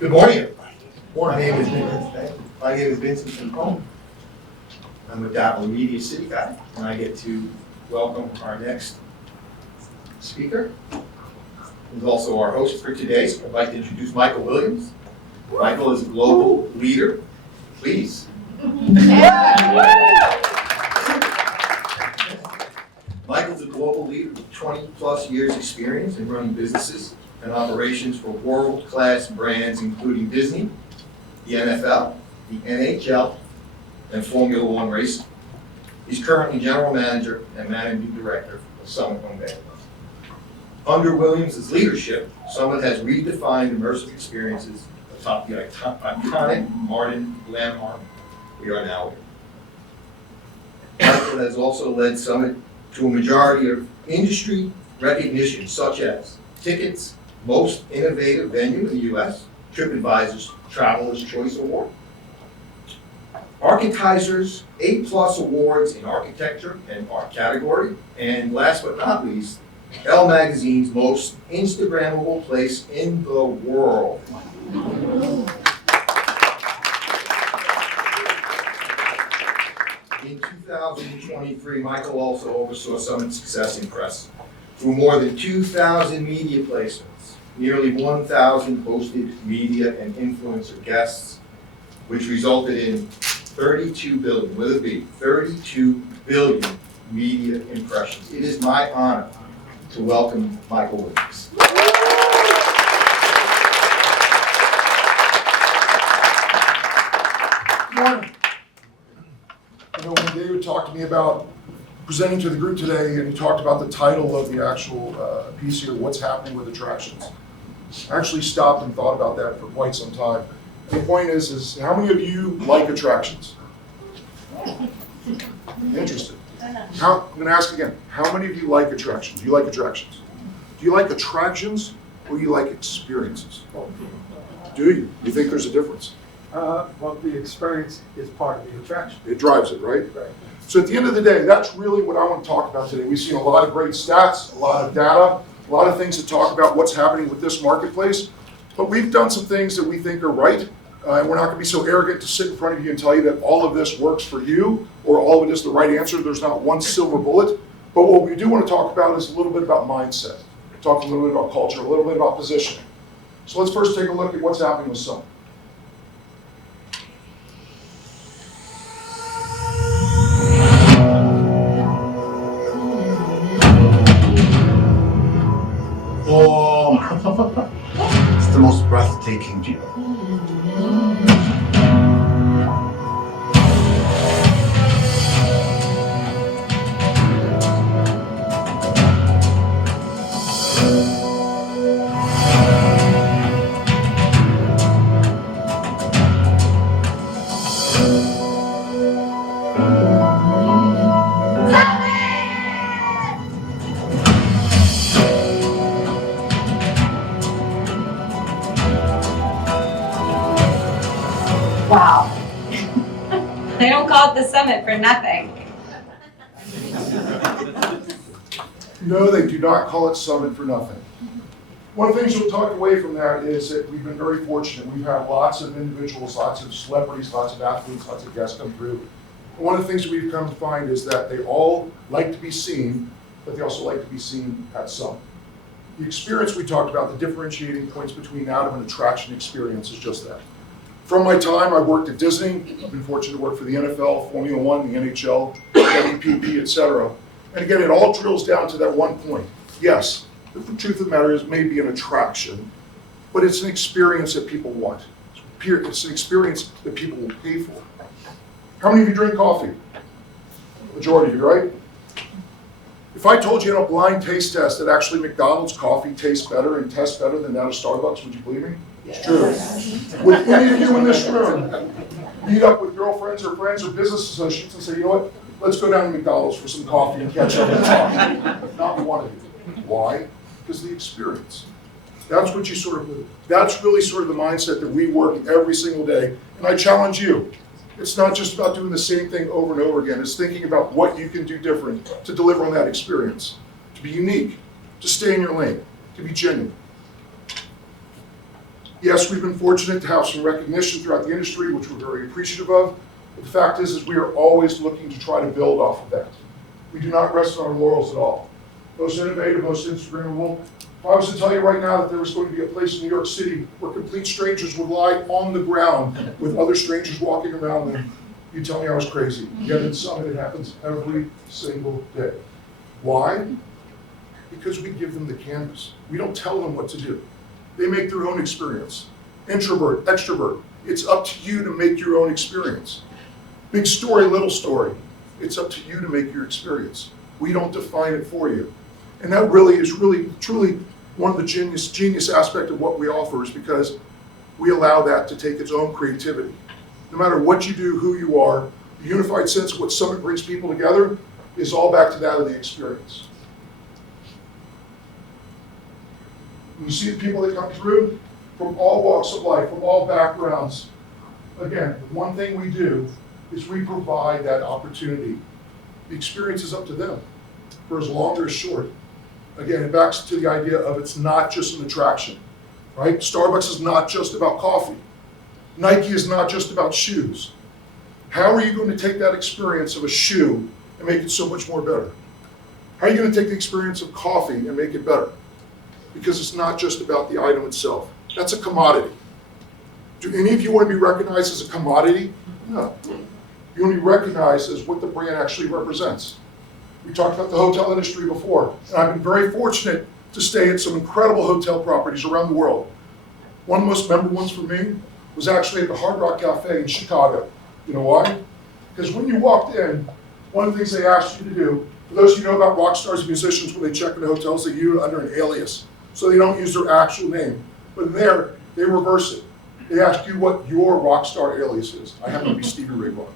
Good morning, everybody. My name is Vincent Pimpone. I'm a Dapple Media City guy, and I get to welcome our next speaker, who's also our host for today. So I'd like to introduce Michael Williams. Michael is a global leader. Please. Michael's a global leader with 20-plus years experience in running businesses and operations for world-class brands including Disney, the NFL, the NHL, and Formula One racing. He's currently general manager and managing director of Summit Home Bangalore. Under Williams' leadership, Summit has redefined immersive experiences atop the iconic Martin landmark we are now in. Michael has also led Summit to a majority of industry recognition, such as Ticket's Most Innovative Venue in the U.S., TripAdvisor's Traveler's Choice Award, Architizer's A+ Awards in Architecture and Art category, and last but not least, Elle Magazine's Most Instagrammable Place in the World. In 2023, Michael also oversaw Summit's success in press through more than 2,000 media placements, nearly 1,000 hosted media and influencer guests, which resulted in 32 billion, with a B, 32 billion media impressions. It is my honor to welcome Michael Williams. Good morning. I know when David talked to me about presenting to the group today, and he talked about the title of the actual piece here, What's Happening with Attractions. I actually stopped and thought about that for quite some time. And the point is how many of you like attractions? Interested. I'm going to ask again, how many of you like attractions? Do you like attractions? Do you like attractions or do you like experiences? Do you? You think there's a difference? Well, the experience is part of the attraction. It drives it, right? Right. So at the end of the day, that's really what I want to talk about today. We've seen a lot of great stats, a lot of data, a lot of things to talk about what's happening with this marketplace. But we've done some things that we think are right. And we're not going to be so arrogant to sit in front of you and tell you that all of this works for you or all of it is the right answer. There's not one silver bullet. But what we do want to talk about is a little bit about mindset. Talk a little bit about culture, a little bit about positioning. So let's first take a look at what's happening with Summit. It's the most breathtaking view. Wow. They don't call it the summit for nothing. No, they do not call it Summit for nothing. One of the things you'll talk away from that is that we've been very fortunate. We've had lots of individuals, lots of celebrities, lots of athletes, lots of guests come through. And one of the things that we've come to find is that they all like to be seen, but they also like to be seen at Summit. The experience we talked about, the differentiating points between that of an attraction experience is just that. From my time, I worked at Disney. I've been fortunate to work for the NFL, Formula One, the NHL, WPP, etc. And again, it all drills down to that one point. Yes, the truth of the matter is it may be an attraction, but it's an experience that people want. It's an experience that people will pay for. How many of you drink coffee? Majority of you, right? If I told you in a blind taste test that actually McDonald's coffee tastes better and tests better than that of Starbucks, would you believe me? It's true. Would any of you in this room meet up with girlfriends or friends or business associates and say, you know what, let's go down to McDonald's for some coffee and catch up and talk? Not one of you. Why? Because the experience. That's what that's really sort of the mindset that we work every single day. And I challenge you. It's not just about doing the same thing over and over again. It's thinking about what you can do different to deliver on that experience, to be unique, to stay in your lane, to be genuine. Yes, we've been fortunate to have some recognition throughout the industry, which we're very appreciative of. But the fact is we are always looking to try to build off of that. We do not rest on our laurels at all. Most innovative, most Instagrammable. If I was to tell you right now that there was going to be a place in New York City where complete strangers would lie on the ground with other strangers walking around them, you'd tell me I was crazy. Yet in Summit, it happens every single day. Why? Because we give them the canvas. We don't tell them what to do. They make their own experience. Introvert, extrovert, it's up to you to make your own experience. Big story, little story, it's up to you to make your experience. We don't define it for you. And that really is truly one of the genius aspect of what we offer is because we allow that to take its own creativity. No matter what you do, who you are, the unified sense of what Summit brings people together is all back to that of the experience. When you see the people that come through from all walks of life, from all backgrounds, again, one thing we do is we provide that opportunity. The experience is up to them for as long or as short. Again, it backs to the idea of it's not just an attraction, right? Starbucks is not just about coffee. Nike is not just about shoes. How are you going to take that experience of a shoe and make it so much more better? How are you going to take the experience of coffee and make it better? Because it's not just about the item itself. That's a commodity. Do any of you want to be recognized as a commodity? No. You want to be recognized as what the brand actually represents. We talked about the hotel industry before, and I've been very fortunate to stay at some incredible hotel properties around the world. One of the most memorable ones for me was actually at the Hard Rock Cafe in Chicago. You know why? Because when you walked in, one of the things they asked you to do, for those of you who know about rock stars and musicians, when they check into hotels, they use it under an alias. So they don't use their actual name. But there, they reverse it. They ask you what your rock star alias is. I happen to be Stevie Ray Vaughan.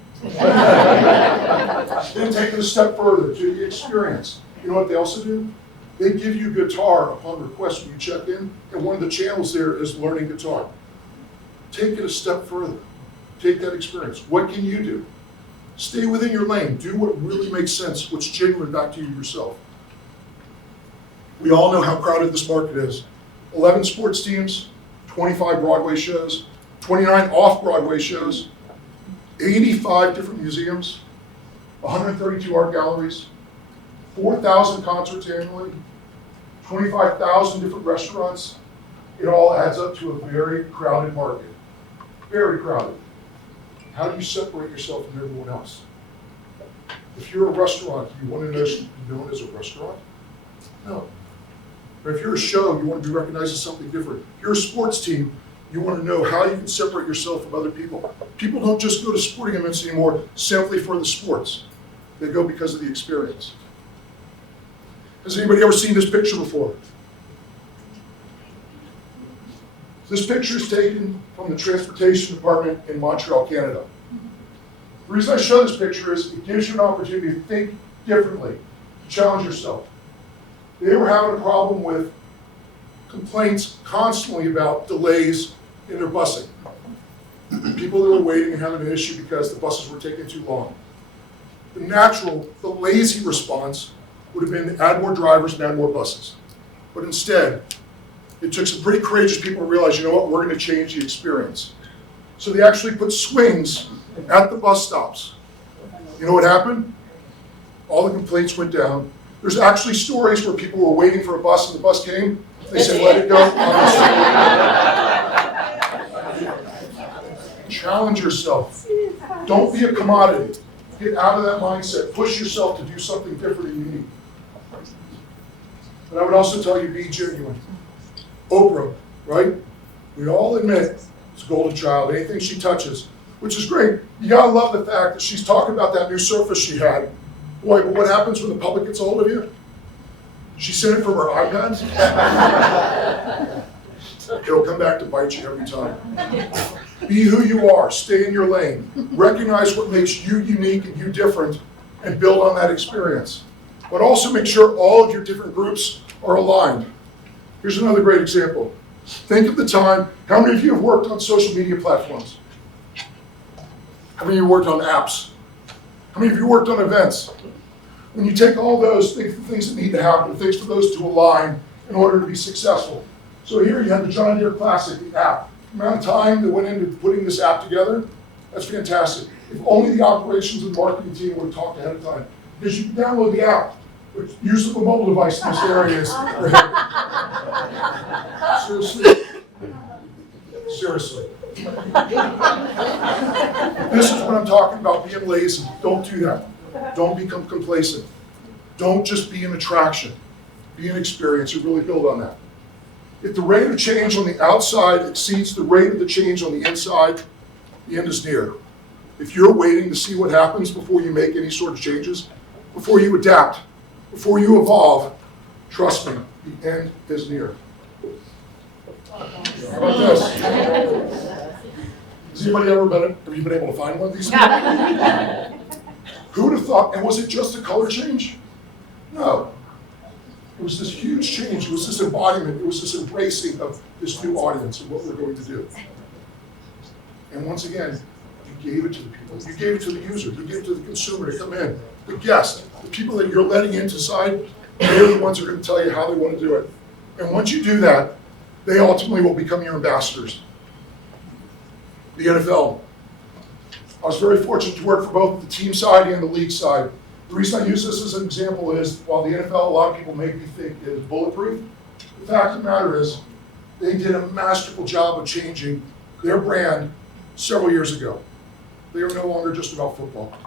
Then take it a step further to the experience. You know what they also do? They give you guitar upon request when you check in, and one of the channels there is learning guitar. Take it a step further. Take that experience. What can you do? Stay within your lane. Do what really makes sense, what's genuine back to you yourself. We all know how crowded this market is. 11 sports teams, 25 Broadway shows, 29 off-Broadway shows, 85 different museums, 132 art galleries, 4,000 concerts annually, 25,000 different restaurants. It all adds up to a very crowded market. Very crowded. How do you separate yourself from everyone else? If you're a restaurant, do you want to be known as a restaurant? No. Or if you're a show, you want to be recognized as something different. If you're a sports team, you want to know how you can separate yourself from other people. People don't just go to sporting events anymore simply for the sports. They go because of the experience. Has anybody ever seen this picture before? This picture is taken from the Transportation Department in Montreal, Canada. The reason I show this picture is it gives you an opportunity to think differently, to challenge yourself. They were having a problem with complaints constantly about delays in their busing. People that were waiting and having an issue because the buses were taking too long. The lazy response would have been to add more drivers and add more buses. But instead, it took some pretty courageous people to realize, you know what, we're going to change the experience. So they actually put swings at the bus stops. You know what happened? All the complaints went down. There's actually stories where people were waiting for a bus and the bus came. They said, let it go. Challenge yourself. Don't be a commodity. Get out of that mindset. Push yourself to do something different and unique. But I would also tell you, be genuine. Oprah, right? We all admit it's a golden child. Anything she touches, which is great. You gotta love the fact that she's talking about that new Surface she had. Boy, but what happens when the public gets a hold of you? She sent it from her iPad. It'll come back to bite you every time. Be who you are. Stay in your lane. Recognize what makes you unique and you different, and build on that experience. But also make sure all of your different groups are aligned. Here's another great example. Think of the time, how many of you have worked on social media platforms? How many of you worked on apps? How many of you worked on events? When you take all those, think of the things that need to happen, things for those to align in order to be successful. So here you have the John Deere Classic, the app. amount of time that went into putting this app together, that's fantastic. If only the operations and marketing team would have talked ahead of time. Because you can download the app, but use of a mobile device in this area is Seriously. This is what I'm talking about, being lazy. Don't do that. Don't become complacent. Don't just be an attraction. Be an experience and really build on that. If the rate of change on the outside exceeds the rate of the change on the inside, the end is near. If you're waiting to see what happens before you make any sort of changes, before you adapt, before you evolve, trust me, the end is near. How about this? Has anybody have you been able to find one of these? Who would have thought, and was it just a color change? No. It was this huge change, it was this embodiment, it was this embracing of this new audience and what we're going to do. And once again, you gave it to the people, you gave it to the user, you gave it to the consumer to come in, the guest, the people that you're letting inside, they're the ones who are going to tell you how they want to do it. And once you do that, they ultimately will become your ambassadors. The NFL. I was very fortunate to work for both the team side and the league side. The reason I use this as an example is, while the NFL, a lot of people make me think it is bulletproof, the fact of the matter is, they did a masterful job of changing their brand several years ago. They are no longer just about football.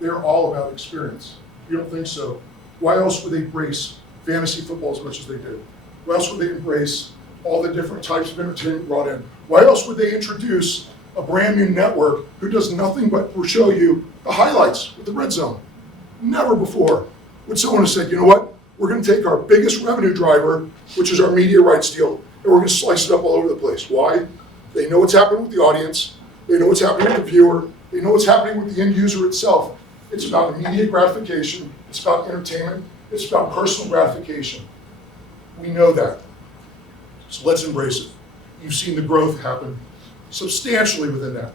They are all about experience. If you don't think so, why else would they embrace fantasy football as much as they did? Why else would they embrace all the different types of entertainment brought in? Why else would they introduce a brand new network who does nothing but show you the highlights with the red zone? Never before would someone have said, you know what, we're going to take our biggest revenue driver, which is our media rights deal, and we're going to slice it up all over the place. Why? They know what's happening with the audience, they know what's happening with the viewer, they know what's happening with the end user itself. It's about immediate gratification, it's about entertainment, it's about personal gratification. We know that. So let's embrace it. You've seen the growth happen substantially within that,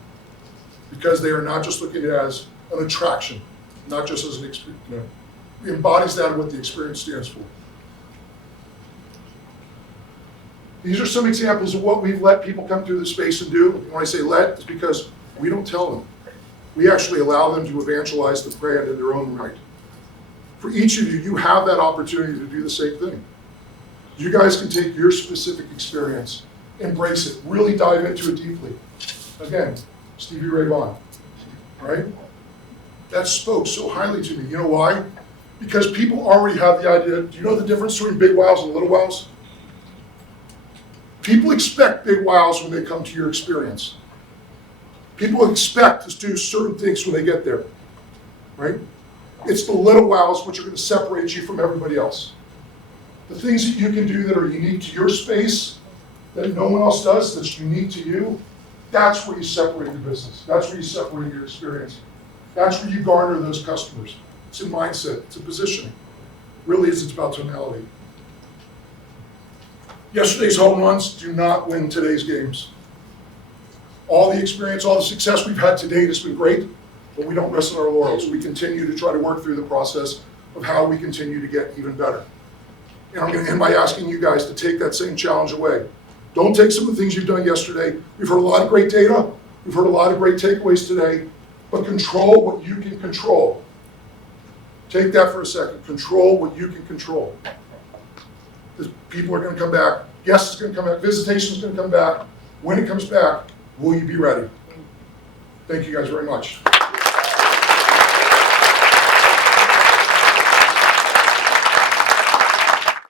because they are not just looking at it as an attraction, not just as an experience. It embodies that and what the experience stands for. These are some examples of what we've let people come through the space and do. And when I say let, it's because we don't tell them. We actually allow them to evangelize the brand in their own right. For each of you, you have that opportunity to do the same thing. You guys can take your specific experience, embrace it, really dive into it deeply. Again, Stevie Ray Vaughan, right? That spoke so highly to me. You know why? Because people already have the idea. Do you know the difference between big wows and little wows? People expect big wows when they come to your experience. People expect to do certain things when they get there, right? It's the little wows which are going to separate you from everybody else. The things that you can do that are unique to your space, that no one else does, that's unique to you, that's where you separate your business. That's where you separate your experience. That's where you garner those customers. It's a mindset, it's a positioning. Really is, it's about tonality. Yesterday's home runs do not win today's games. All the experience, all the success we've had to date has been great, but we don't rest on our laurels. We continue to try to work through the process of how we continue to get even better. And I'm going to end by asking you guys to take that same challenge away. Don't take some of the things you've done yesterday. We've heard a lot of great data. We've heard a lot of great takeaways today, but control what you can control. Take that for a second. Control what you can control. Because people are going to come back. Guests are going to come back. Visitation is going to come back. When it comes back, will you be ready? Thank you guys very much.